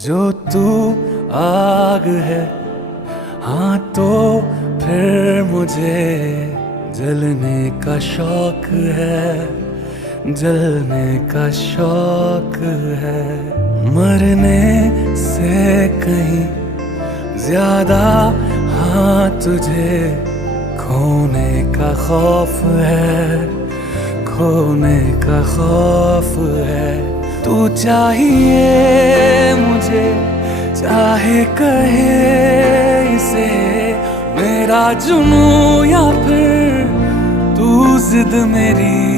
जो तू आग है, हाँ तो फिर मुझे जलने का शौक है, जलने का शौक है। मरने से कहीं ज्यादा हाँ तुझे खोने का खौफ है, खोने का खौफ है। तू चाहिए मुझे, चाहे कहे इसे मेरा जुनून या फिर तू जिद मेरी